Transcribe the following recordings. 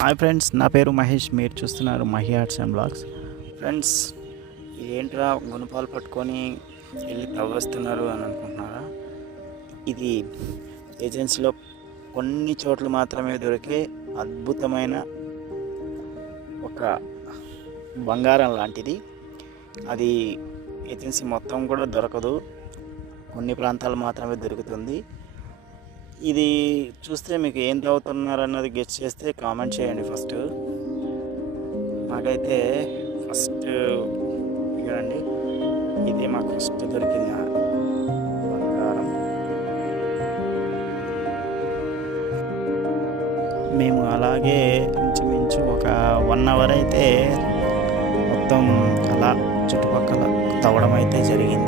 Hi friends, నా పేరు మహేష్. మీరు చూస్తున్నారు Mahi arts and blogs. Friends, ఇదేంట్రా గుణపాలు పట్టుకొని వెళ్ళి తవ్వేస్తున్నారు అని అనుకుంటున్నారా? ఇది ఏజెన్సీలో కొన్ని చోట్ల మాత్రమే దొరికే అద్భుతమైన ఒక బంగారం లాంటిది. అది ఏజెన్సీ మొత్తం కూడా దొరకదు, కొన్ని ప్రాంతాలు మాత్రమే దొరుకుతుంది. ఇది చూస్తే మీకు ఏం తవ్వుతున్నారు అన్నది గెస్ చేస్తే కామెంట్ చేయండి. నాకైతే ఫస్ట్ చూడండి, ఇది మాకు ఫస్ట్ దొరికిన బంగారం. మేము అలాగే ఇంచుమించు ఒక 1 అవర్ అయితే మొత్తం అలా చుట్టుపక్కల తవ్వడం అయితే జరిగి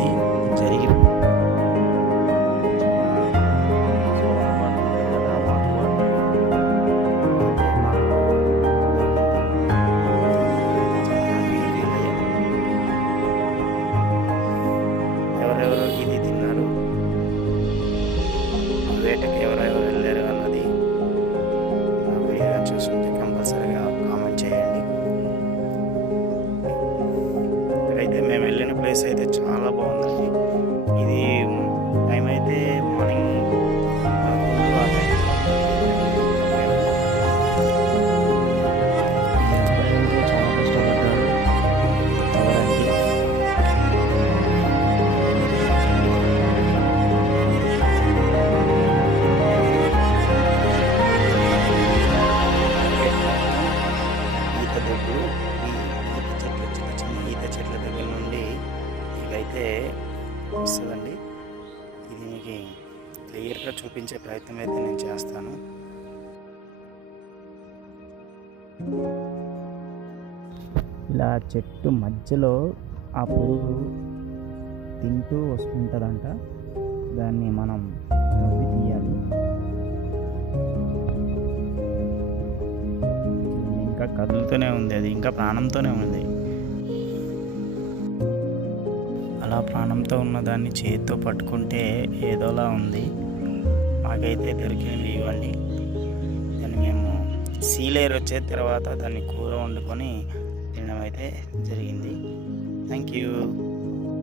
ఎవరెవరు ఇది తిన్నారు, వేటకి ఎవరెవరు వెళ్ళారు అన్నది నా వీడియో చూస్తుంటే కంపల్సరీగా కామెంట్ చేయండి. అయితే మేము వెళ్ళిన ప్లేస్ అయితే చాలా బాగుందండి. ఇది టైం అయితే మార్నింగ్ 11 ఆ టైం. చాలా కష్టపడ్డారు తవ్వడానికి. ఈత దొడ్లు, ఈ ఈత చెట్లు, చిన్న చిన్న ఈత చెట్ల దగ్గర నుండి ఇదైతే వస్తుందండి. ఇది మీకు క్లియర్గా చూపించే ప్రయత్నం అయితే నేను చేస్తాను. ఇలా చెట్టు మధ్యలో ఆ పురుగు తింటూ వస్తుంటుందంట. దాన్ని మనం తవ్వి తీయాలి. ఇంకా కదులుతూనే ఉంది, అది ఇంకా ప్రాణంతోనే ఉంది. అలా ప్రాణంతో ఉన్నదాన్ని చేతితో పట్టుకుంటే ఏదోలా ఉంది. మాకైతే దొరికినవి ఇవ్వండి. దాన్ని మేము సీలేరు వచ్చే తర్వాత దాన్ని కూర వండుకొని తినడం అయితే జరిగింది. Thank you.